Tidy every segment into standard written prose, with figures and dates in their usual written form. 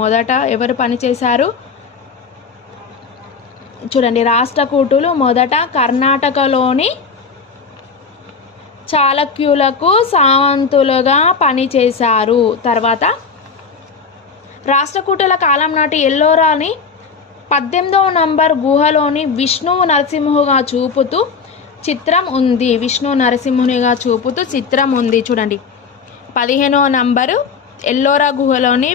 మొదట ఎవరు పనిచేశారు చూడండి, రాష్ట్రకూటులు మొదట కర్ణాటకలోని చాళుక్యులకు సామంతులుగా పనిచేశారు. తర్వాత రాష్ట్రకూటుల కాలం నాటి ఎల్లోరాని 18వ నంబర్ గుహలోని విష్ణువు నరసింహుగా చూపుతూ చిత్రం ఉంది. విష్ణు నరసింహునిగా చూపుతూ చిత్రం ఉంది. చూడండి, 15వ నంబరు ఎల్లోరా గుహలోని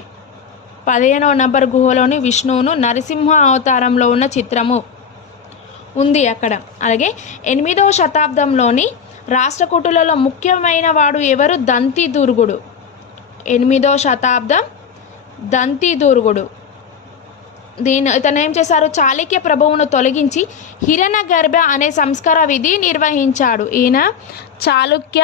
15వ నంబర్ గుహలోని విష్ణువును నరసింహ అవతారంలో ఉన్న చిత్రము ఉంది అక్కడ. అలాగే 8వ శతాబ్దంలోని రాష్ట్రకూటులలో ముఖ్యమైన వాడు ఎవరు? దంతిదుర్గుడు. 8వ శతాబ్దం దంతిదుర్గుడు. ఇతను ఏం చేశారు? చాళుక్య ప్రభువును తొలగించి హిరణ్యగర్భ అనే సంస్కార విధి నిర్వహించాడు. ఈయన చాళుక్య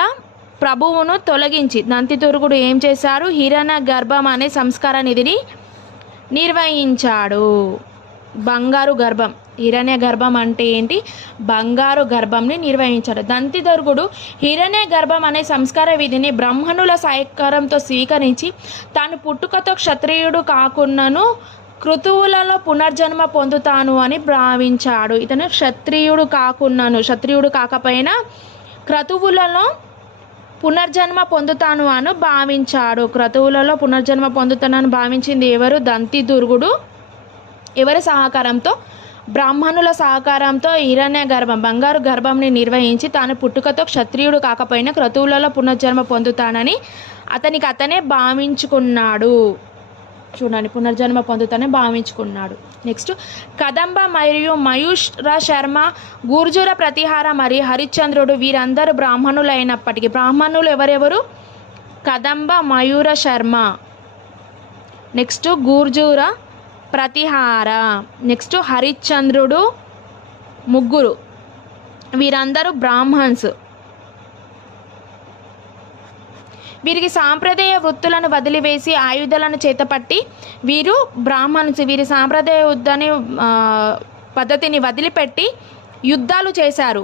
ప్రభువును తొలగించి దంతిదుర్గుడు ఏం చేశారు? హిరణ్యగర్భం అనే సంస్కార నిధిని నిర్వహించాడు. బంగారు గర్భం, హిరణ్య గర్భం అంటే ఏంటి? బంగారు గర్భంని నిర్వహించాడు. దంతిదుర్గుడు హిరణ్య గర్భం అనే సంస్కార విధిని బ్రాహ్మణుల సహకారంతో స్వీకరించి తాను పుట్టుకతో క్షత్రియుడు కాకున్నను క్రతువులలో పునర్జన్మ పొందుతాను అని భావించాడు. ఇతను క్షత్రియుడు కాకపోయినా క్రతువులలో పునర్జన్మ పొందుతాను అని భావించాడు. క్రతువులలో పునర్జన్మ పొందుతానని భావించింది ఎవరు? దంతిదుర్గుడు. ఎవరి సహకారంతో? బ్రాహ్మణుల సహకారంతో హిరణ్య గర్భం, బంగారు గర్భంని నిర్వహించి తాను పుట్టుకతో క్షత్రియుడు కాకపోయినా క్రతువులలో పునర్జన్మ పొందుతానని అతనే భావించుకున్నాడు. చూడండి, పునర్జన్మ పొందుతానని భావించుకున్నాడు. నెక్స్ట్, కదంబ మరియు మయూర శర్మ, గుర్జుర ప్రతిహార మరియు హరిశ్చంద్రుడు వీరందరూ బ్రాహ్మణులైనప్పటికీ బ్రాహ్మణులు ఎవరెవరు? కదంబ, మయూర శర్మ, నెక్స్ట్ గుర్జుర ప్రతిహార, నెక్స్ట్ హరిశ్చంద్రుడు, ముగ్గురు వీరందరూ బ్రాహ్మణ్స్. వీరికి సాంప్రదాయ వృత్తులను వదిలివేసి ఆయుధాలను చేతపట్టి వీరు బ్రాహ్మణ్స్. వీరి సాంప్రదాయ యుద్ధాన్ని పద్ధతిని వదిలిపెట్టి యుద్ధాలు చేశారు.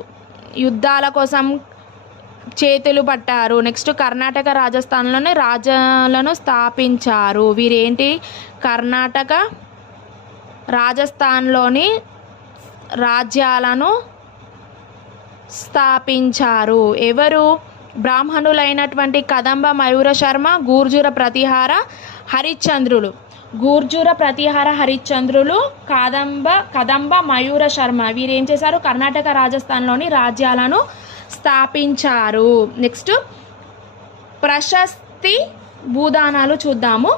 యుద్ధాల కోసం చేతులు పట్టారు. నెక్స్ట్, కర్ణాటక రాజస్థాన్లోని రాజ్యాలను స్థాపించారు. వీరేంటి? కర్ణాటక రాజస్థాన్లోని రాజ్యాలను స్థాపించారు. ఎవరు? బ్రాహ్మణులైనటువంటి కదంబ, మయూర శర్మ, గుర్జుర ప్రతిహార, హరిశ్చంద్రులు. గుర్జుర ప్రతిహార, హరిశ్చంద్రులు, కదంబ, మయూర శర్మ వీరేం చేశారు? కర్ణాటక రాజస్థాన్లోని రాజ్యాలను స్థాపించారు. నెక్స్ట్, ప్రశస్తి భూదానాలు చూద్దాము.